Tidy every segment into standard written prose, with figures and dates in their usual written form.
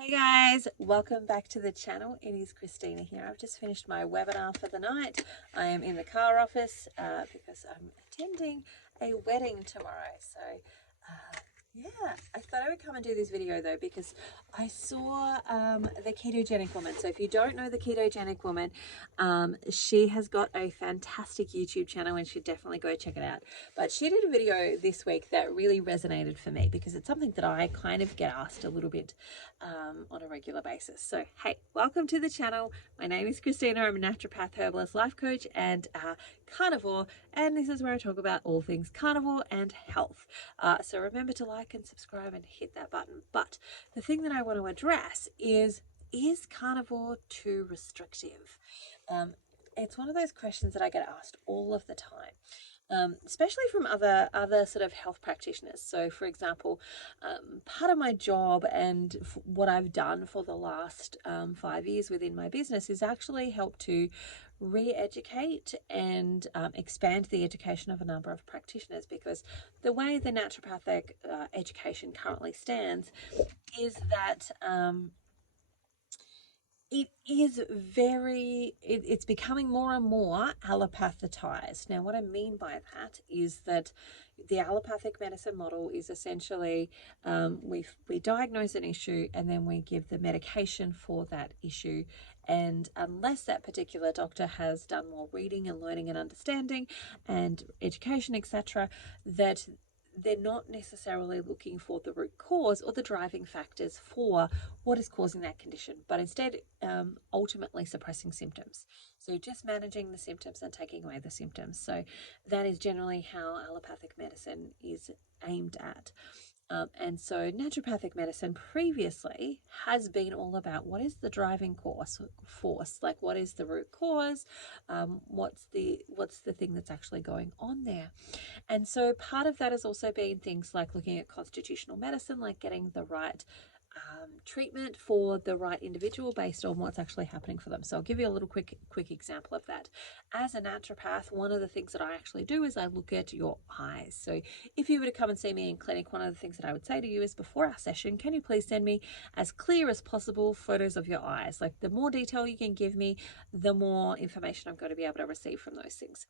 Hey guys, welcome back to the channel. It is Christina here. I've just finished my webinar for the night. I am in the car office because I'm attending a wedding tomorrow. Yeah, I thought I would come and do this video though because I saw the ketogenic woman. So if you don't know the ketogenic woman, she has got a fantastic YouTube channel and should definitely go check it out. But she did a video this week that really resonated for me because it's something that I kind of get asked a little bit on a regular basis. So hey, welcome to the channel. My name is Christina. I'm a naturopath, herbalist, life coach, and carnivore, and this is where I talk about all things carnivore and health. So remember to like and subscribe and hit that button. But the thing that I want to address is carnivore too restrictive? It's one of those questions that I get asked all of the time. Especially from other sort of health practitioners. So, for example, part of my job and what I've done for the last 5 years within my business is actually help to re-educate and expand the education of a number of practitioners, because the way the naturopathic education currently stands is that it's becoming more and more allopathetized. Now, what I mean by that is that the allopathic medicine model is essentially we diagnose an issue and then we give the medication for that issue. And unless that particular doctor has done more reading and learning and understanding and education, etc., that they're not necessarily looking for the root cause or the driving factors for what is causing that condition, but instead ultimately suppressing symptoms. So just managing the symptoms and taking away the symptoms. So that is generally how allopathic medicine is aimed at. And so naturopathic medicine previously has been all about what is the driving force, like what is the root cause, what's the thing that's actually going on there. And so part of that has also been things like looking at constitutional medicine, like getting the right treatment for the right individual based on what's actually happening for them. So I'll give you a little quick example of that. As a naturopath, one of the things that I actually do is I look at your eyes. So if you were to come and see me in clinic, one of the things that I would say to you is, before our session, can you please send me as clear as possible photos of your eyes? Like, the more detail you can give me, the more information I'm going to be able to receive from those things.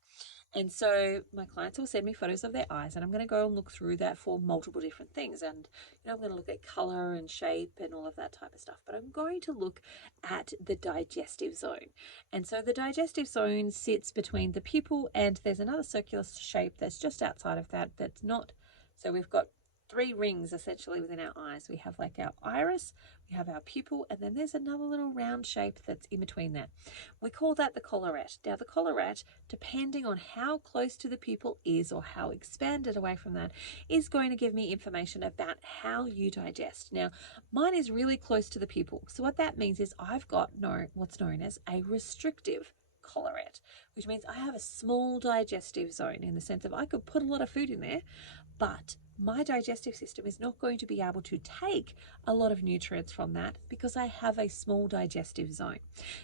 And so my clients will send me photos of their eyes, and I'm going to go and look through that for multiple different things. And, I'm going to look at color and shape and all of that type of stuff. But I'm going to look at the digestive zone. And so the digestive zone sits between the pupil, and there's another circular shape that's just outside of that that's not. So we've got 3 rings essentially within our eyes. We have like our iris, we have our pupil, and then there's another little round shape that's in between that. We call that the collarette. Now, the collarette, depending on how close to the pupil is or how expanded away from that, is going to give me information about how you digest. Now, mine is really close to the pupil. So what that means is I've got what's known as a restrictive collarette, which means I have a small digestive zone, in the sense of I could put a lot of food in there, but my digestive system is not going to be able to take a lot of nutrients from that because I have a small digestive zone.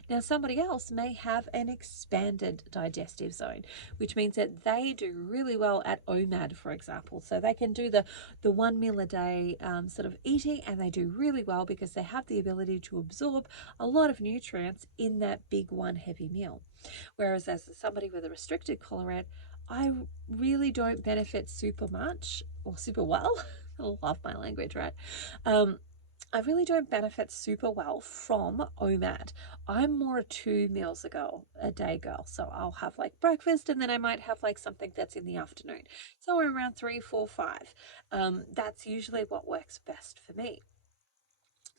Now, somebody else may have an expanded digestive zone, which means that they do really well at OMAD, for example. So they can do the 1 meal a day sort of eating, and they do really well because they have the ability to absorb a lot of nutrients in that big one heavy meal. Whereas as somebody with a restricted collarette, I really don't benefit super much or super well. I love my language, right? I really don't benefit super well from OMAD. I'm more a 2 meals a day girl. So I'll have like breakfast, and then I might have like something that's in the afternoon. Somewhere around 3, 4, 5. That's usually what works best for me,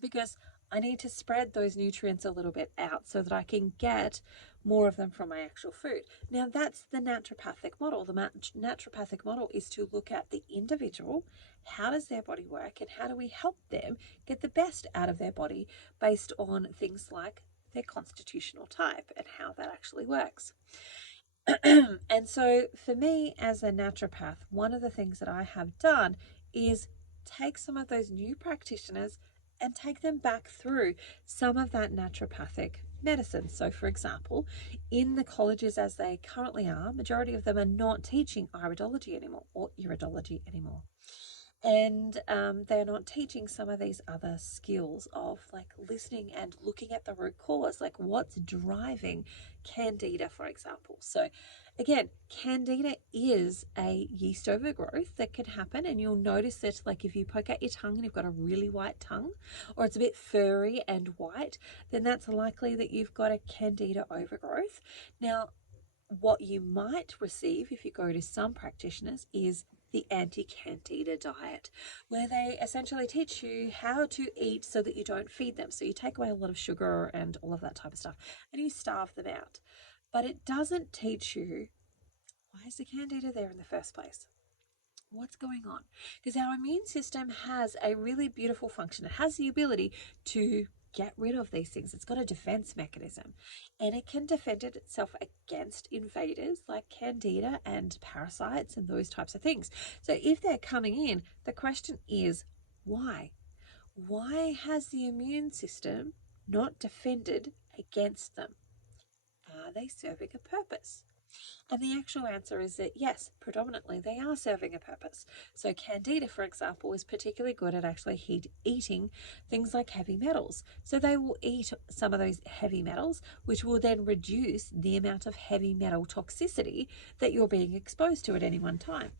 because I need to spread those nutrients a little bit out so that I can get more of them from my actual food. Now, that's the naturopathic model. The naturopathic model is to look at the individual, how does their body work, and how do we help them get the best out of their body based on things like their constitutional type and how that actually works. And so for me as a naturopath, one of the things that I have done is take some of those new practitioners and take them back through some of that naturopathic medicine. So, for example, in the colleges as they currently are, majority of them are not teaching iridology anymore or iridology anymore. And they're not teaching some of these other skills of like listening and looking at the root cause, like what's driving candida, for example. So again, candida is a yeast overgrowth that can happen, and you'll notice that like if you poke out your tongue and you've got a really white tongue, or it's a bit furry and white, then that's likely that you've got a candida overgrowth. Now, what you might receive if you go to some practitioners is the anti-candida diet, where they essentially teach you how to eat so that you don't feed them. So you take away a lot of sugar and all of that type of stuff, and you starve them out. But it doesn't teach you, why is the candida there in the first place? What's going on? Because our immune system has a really beautiful function. It has the ability to get rid of these things. It's got a defense mechanism, and it can defend itself against invaders like candida and parasites and those types of things. So if they're coming in, the question is why? Why has the immune system not defended against them? Are they serving a purpose? And the actual answer is that yes, predominantly they are serving a purpose. So candida, for example, is particularly good at actually eating things like heavy metals. So they will eat some of those heavy metals, which will then reduce the amount of heavy metal toxicity that you're being exposed to at any one time.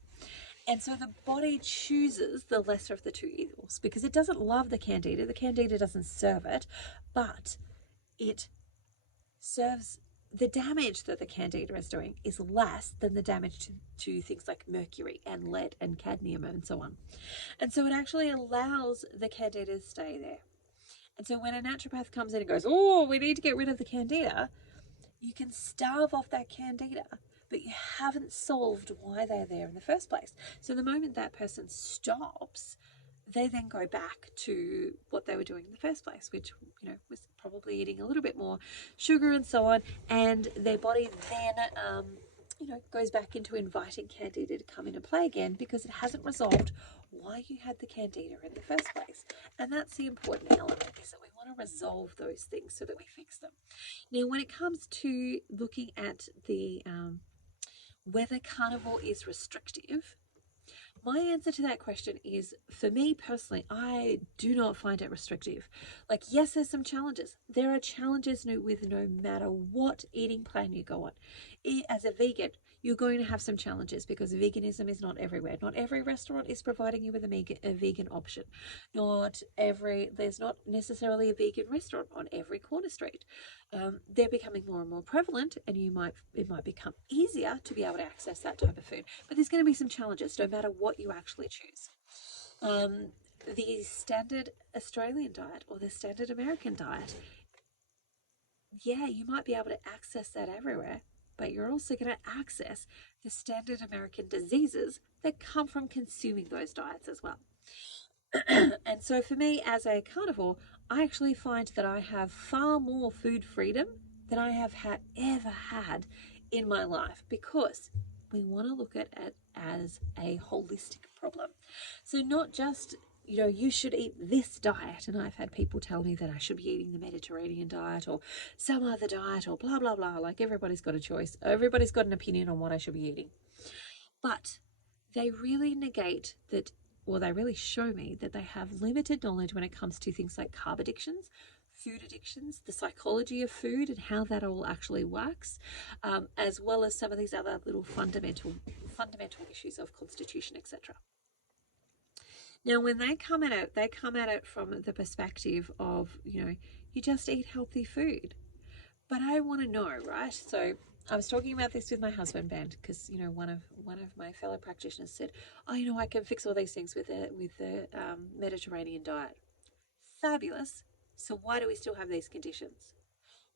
And so the body chooses the lesser of the two evils because it doesn't love the candida. The candida doesn't serve it, but it serves, the damage that the candida is doing is less than the damage to things like mercury and lead and cadmium and so on. And so it actually allows the candida to stay there. And so when a naturopath comes in and goes, oh, we need to get rid of the candida, you can starve off that candida, but you haven't solved why they're there in the first place. So the moment that person stops, they then go back to what they were doing in the first place, which, you know, was probably eating a little bit more sugar and so on. And their body then, goes back into inviting candida to come into play again because it hasn't resolved why you had the candida in the first place. And that's the important element, is that we want to resolve those things so that we fix them. Now, when it comes to looking at the whether carnivore is restrictive, my answer to that question is, for me personally, I do not find it restrictive. Like, yes, there's some challenges. There are challenges with no matter what eating plan you go on. As a vegan, you're going to have some challenges because veganism is not everywhere. Not every restaurant is providing you with a vegan option. There's not necessarily a vegan restaurant on every corner street. They're becoming more and more prevalent, and it might become easier to be able to access that type of food. But there's going to be some challenges no matter what you actually choose. The standard Australian diet or the standard American diet, yeah, you might be able to access that everywhere, but you're also going to access the standard American diseases that come from consuming those diets as well. And so for me as a carnivore, I actually find that I have far more food freedom than I have ever had in my life, because we want to look at it as a holistic problem. So not just, you should eat this diet, and I've had people tell me that I should be eating the Mediterranean diet or some other diet or blah, blah, blah. Like, everybody's got a choice. Everybody's got an opinion on what I should be eating. But they really negate that, well, they really show me that they have limited knowledge when it comes to things like carb addictions, food addictions, the psychology of food and how that all actually works, as well as some of these other little fundamental issues of constitution, etc. Now, when they come at it from the perspective of, you just eat healthy food. But I want to know, right? So I was talking about this with my husband, Ben, because one of my fellow practitioners said, "Oh, I can fix all these things with the Mediterranean diet." Fabulous. So why do we still have these conditions?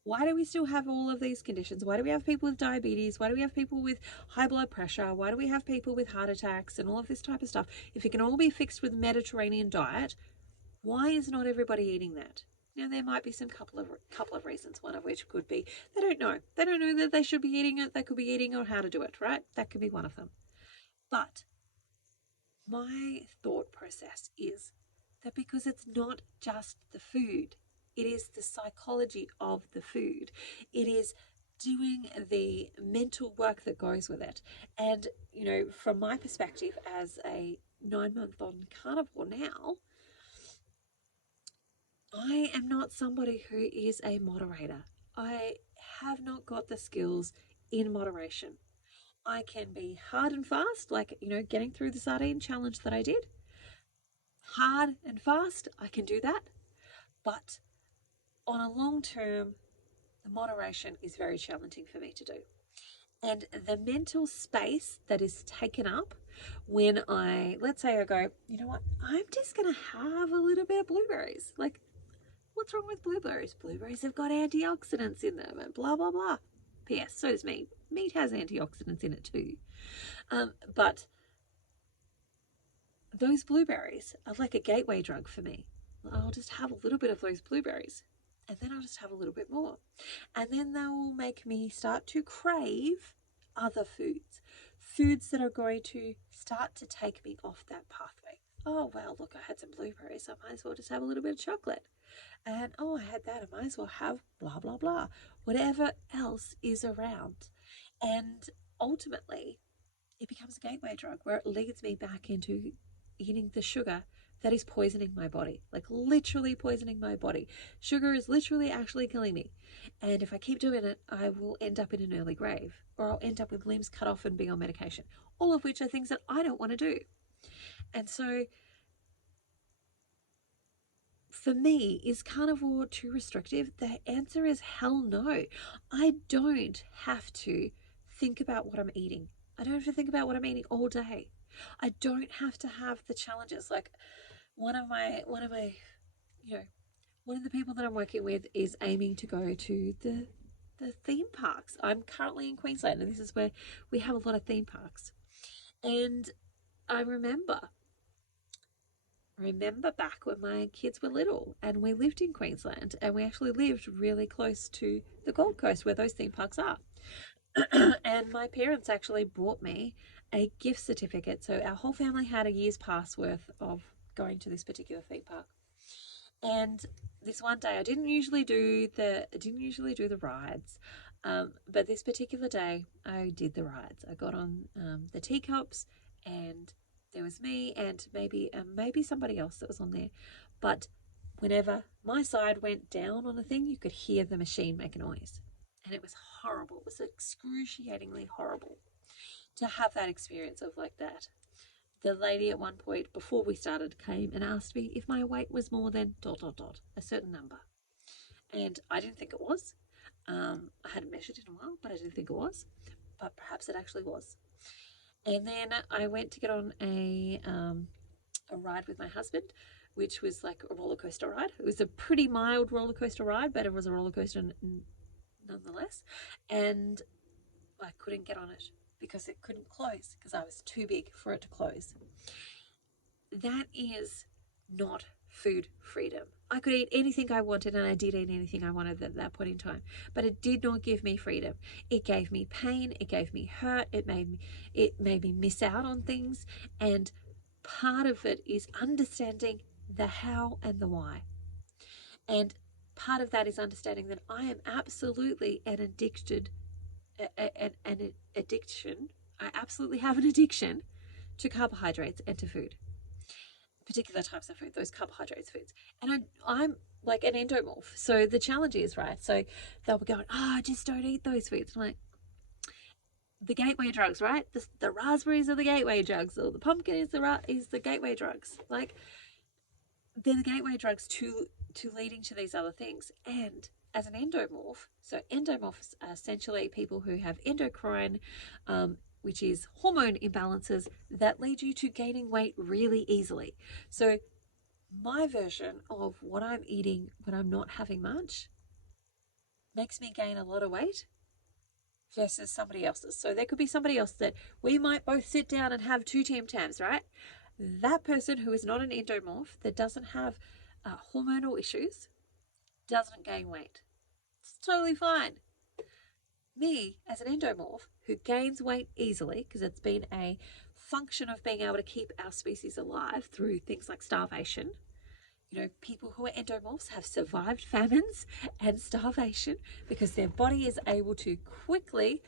Why do we still have all of these conditions? Why do we have people with diabetes? Why do we have people with high blood pressure? Why do we have people with heart attacks and all of this type of stuff? If it can all be fixed with Mediterranean diet, why is not everybody eating that? Now, there might be some couple of reasons, one of which could be they don't know. They don't know that they should be eating it, they could be eating, or how to do it, right? That could be one of them. But my thought process is that because it's not just the food, it is the psychology of the food. It is doing the mental work that goes with it. And, from my perspective as a 9 month on carnivore now, I am not somebody who is a moderator. I have not got the skills in moderation. I can be hard and fast, like, getting through the sardine challenge that I did. Hard and fast, I can do that. But on a long term, the moderation is very challenging for me to do. And the mental space that is taken up when let's say I go, you know what, I'm just going to have a little bit of blueberries. Like, what's wrong with blueberries? Blueberries have got antioxidants in them and blah, blah, blah. P.S. So does meat. Meat has antioxidants in it too. But those blueberries are like a gateway drug for me. I'll just have a little bit of those blueberries and then I'll just have a little bit more. And then they will make me start to crave other foods that are going to start to take me off that pathway. Oh, well, look, I had some blueberries. I might as well just have a little bit of chocolate. And, oh, I had that. I might as well have blah, blah, blah. Whatever else is around. And ultimately, it becomes a gateway drug where it leads me back into eating the sugar that is poisoning my body, like literally poisoning my body. Sugar is literally actually killing me. And if I keep doing it, I will end up in an early grave, or I'll end up with limbs cut off and being on medication, all of which are things that I don't want to do. And so for me, is carnivore too restrictive? The answer is hell no. I don't have to think about what I'm eating. I don't have to think about what I'm eating all day. I don't have to have the challenges. Like one of the people that I'm working with is aiming to go to the theme parks. I'm currently in Queensland, and this is where we have a lot of theme parks. And I remember back when my kids were little and we lived in Queensland, and we actually lived really close to the Gold Coast where those theme parks are. And my parents actually bought me a gift certificate. So our whole family had a year's pass worth of going to this particular theme park. And this one day, I didn't usually do the rides, but this particular day I did the rides. I got on the teacups, and there was me and maybe somebody else that was on there. But whenever my side went down on a thing, you could hear the machine make a noise, and it was horrible. It was excruciatingly horrible to have that experience of like that. The lady at one point before we started came and asked me if my weight was more than ... a certain number. And I didn't think it was. I hadn't measured in a while, but I didn't think it was. But perhaps it actually was. And then I went to get on a ride with my husband, which was like a roller coaster ride. It was a pretty mild roller coaster ride, but it was a roller coaster nonetheless. And I couldn't get on it because it couldn't close because I was too big for it to close. That is not food freedom. I could eat anything I wanted, and I did eat anything I wanted at that point in time, but it did not give me freedom. It gave me pain, it gave me hurt, it made me miss out on things, and part of it is understanding the how and the why. And part of that is understanding that I am absolutely an addiction. I absolutely have an addiction to carbohydrates and to food, particular types of food, those carbohydrates foods. And I'm like an endomorph. So the challenge is, right, so they'll be going, just don't eat those foods. I'm like, the gateway drugs, right? The raspberries are the gateway drugs, or the pumpkin is the gateway drugs. Like, they're the gateway drugs to leading to these other things. And as an endomorph, so endomorphs are essentially people who have endocrine, which is hormone imbalances that lead you to gaining weight really easily. So my version of what I'm eating when I'm not having much makes me gain a lot of weight versus somebody else's. So there could be somebody else that we might both sit down and have 2 Tim Tams, right? That person who is not an endomorph, that doesn't have hormonal issues, doesn't gain weight. It's totally fine. Me, as an endomorph who gains weight easily because it's been a function of being able to keep our species alive through things like starvation. People who are endomorphs have survived famines and starvation because their body is able to quickly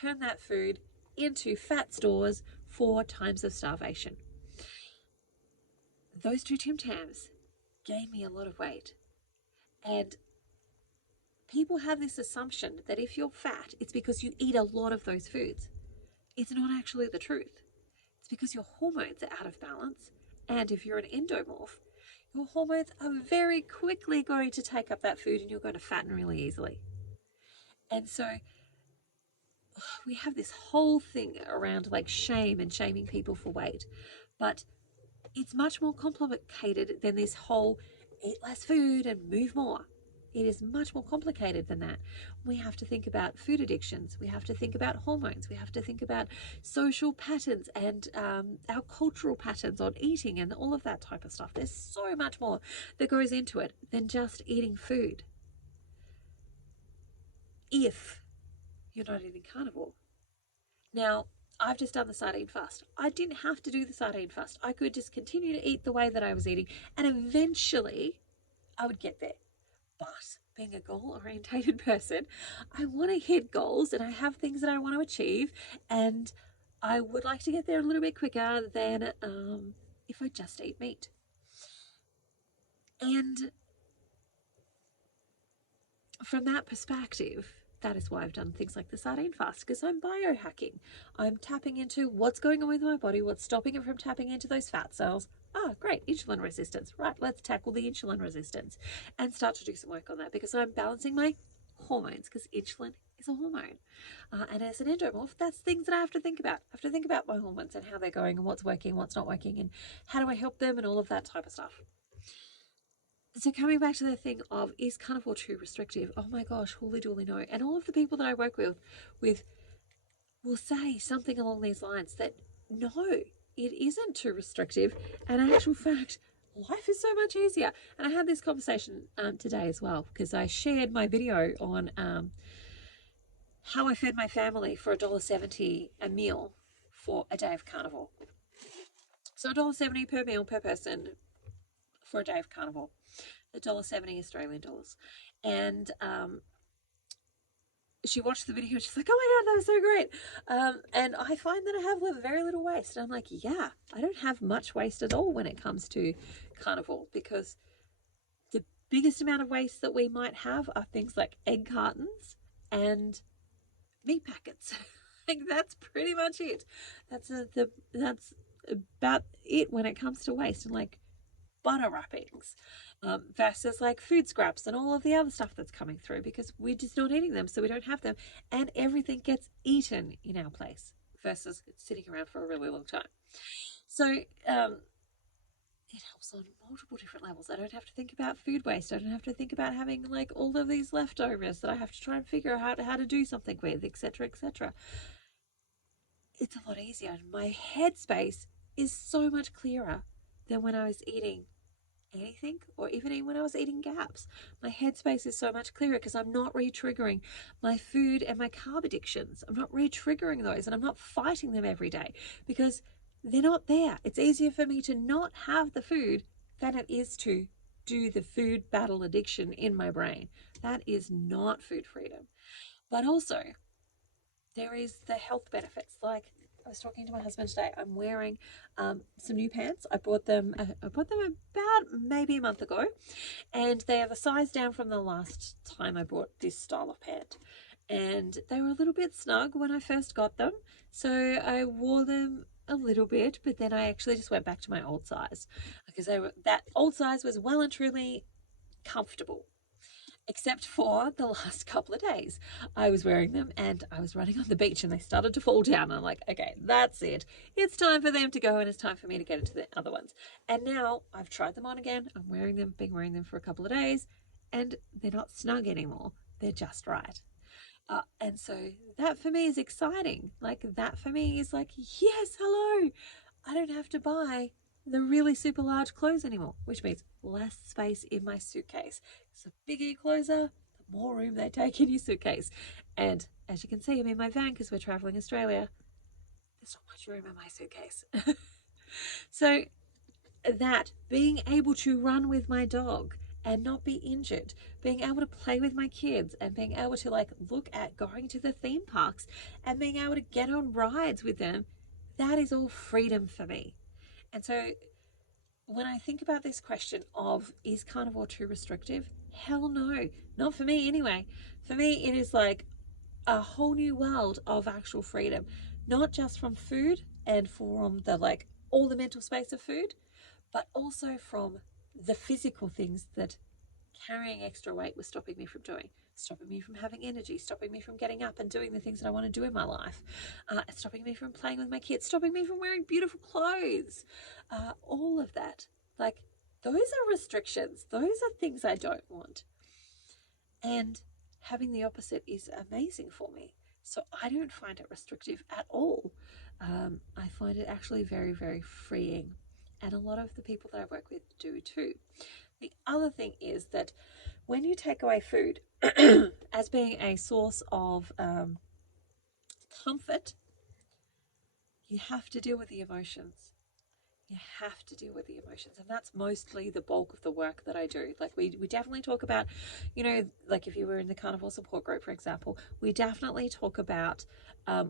turn that food into fat stores for times of starvation. those two Tim Tams gained me a lot of weight. And people have this assumption that if you're fat, it's because you eat a lot of those foods. It's not actually the truth. It's because your hormones are out of balance. And if you're an endomorph, your hormones are very quickly going to take up that food and you're going to fatten really easily. And so we have this whole thing around like shame and shaming people for weight. But it's much more complicated than this whole eat less food and move more. It is much more complicated than that. We have to think about food addictions. We have to think about hormones. We have to think about social patterns and our cultural patterns on eating and all of that type of stuff. There's so much more that goes into it than just eating food. If you're not eating carnivore. Now, I've just done the sardine fast. I didn't have to do the sardine fast. I could just continue to eat the way that I was eating, and eventually I would get there. But being a goal-orientated person, I want to hit goals and I have things that I want to achieve, and I would like to get there a little bit quicker than if I just eat meat. And from that perspective, that is why I've done things like the sardine fast, because I'm biohacking. I'm tapping into what's going on with my body, what's stopping it from tapping into those fat cells. Ah, great, insulin resistance. Right, let's tackle the insulin resistance and start to do some work on that, because I'm balancing my hormones, because insulin is a hormone. And as an endomorph, that's things that I have to think about. I have to think about my hormones and how they're going and what's working, what's not working, and how do I help them and all of that type of stuff. So coming back to the thing of, is carnivore too restrictive? Oh my gosh, holy dooly no. And all of the people that I work with will say something along these lines that no, it isn't too restrictive. And in actual fact, life is so much easier. And I had this conversation today as well, because I shared my video on how I fed my family for $1.70 a meal for a day of carnivore. So $1.70 per meal per person for a day of carnivore. $1.70 Australian dollars. And she watched the video and she's like, oh my God, that was so great. And I find that I have very little waste. And I'm like, yeah, I don't have much waste at all when it comes to carnivore, because the biggest amount of waste that we might have are things like egg cartons and meat packets. Like, that's pretty much it. That's about it when it comes to waste. And like butter wrappings versus like food scraps and all of the other stuff that's coming through, because we're just not eating them, so we don't have them, and everything gets eaten in our place versus it's sitting around for a really long time. So it helps on multiple different levels. I don't have to think about food waste. I don't have to think about having like all of these leftovers that I have to try and figure out how to do something with, etc., etc. It's a lot easier, and my headspace is so much clearer than when I was eating anything, or even when I was eating gaps. My headspace is so much clearer because I'm not re-triggering my food and my carb addictions. I'm not re-triggering those, and I'm not fighting them every day because they're not there. It's easier for me to not have the food than it is to do the food battle addiction in my brain. That is not food freedom. But also, there is the health benefits. Like, I was talking to my husband today. I'm wearing some new pants. I bought them about maybe a month ago, and they are the size down from the last time I bought this style of pant. And they were a little bit snug when I first got them, so I wore them a little bit, but then I actually just went back to my old size, because that old size was well and truly comfortable. Except for the last couple of days. I was wearing them and I was running on the beach and they started to fall down. I'm like, okay, that's it. It's time for them to go, and it's time for me to get into the other ones. And now I've tried them on again. I'm wearing them, been wearing them for a couple of days, and they're not snug anymore. They're just right. And so that for me is exciting. Like, that for me is like, yes, hello. I don't have to buy the really super large clothes anymore, which means less space in my suitcase. So the bigger your clothes are, the more room they take in your suitcase. And as you can see, I'm in my van because we're traveling Australia. There's not much room in my suitcase. So that, being able to run with my dog and not be injured, being able to play with my kids, and being able to like look at going to the theme parks and being able to get on rides with them, that is all freedom for me. And so when I think about this question of is carnivore too restrictive? Hell no, not for me anyway. For me, it is like a whole new world of actual freedom, not just from food and from the like all the mental space of food, but also from the physical things that carrying extra weight was stopping me from doing, stopping me from having energy, stopping me from getting up and doing the things that I want to do in my life, stopping me from playing with my kids, stopping me from wearing beautiful clothes, all of that. Like, those are restrictions. Those are things I don't want. And having the opposite is amazing for me. So I don't find it restrictive at all. I find it actually very, very freeing. And a lot of the people that I work with do too. The other thing is that when you take away food as being a source of comfort, you have to deal with the emotions. You have to deal with the emotions. And that's mostly the bulk of the work that I do. Like we definitely talk about, like if you were in the carnivore support group, for example, we definitely talk about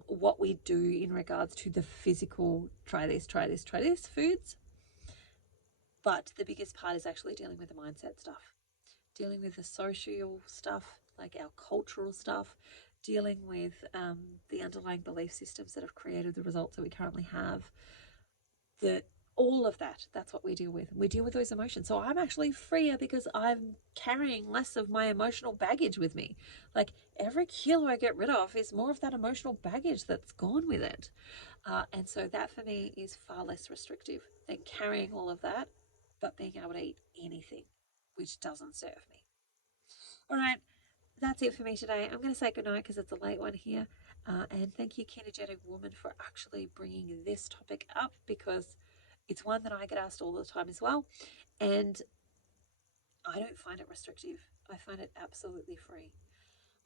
what we do in regards to the physical try this foods. But the biggest part is actually dealing with the mindset stuff, dealing with the social stuff, like our cultural stuff, dealing with the underlying belief systems that have created the results that we currently have. All of that's what we deal with. We deal with those emotions. So I'm actually freer because I'm carrying less of my emotional baggage with me. Like every kilo I get rid of is more of that emotional baggage that's gone with it. And so that for me is far less restrictive than carrying all of that, but being able to eat anything which doesn't serve me. All right, that's it for me today. I'm going to say goodnight because it's a late one here. And thank you, Ketogenic Woman, for actually bringing this topic up because it's one that I get asked all the time as well. And I don't find it restrictive. I find it absolutely free.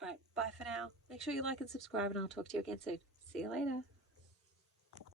All right, bye for now. Make sure you like and subscribe, and I'll talk to you again soon. See you later.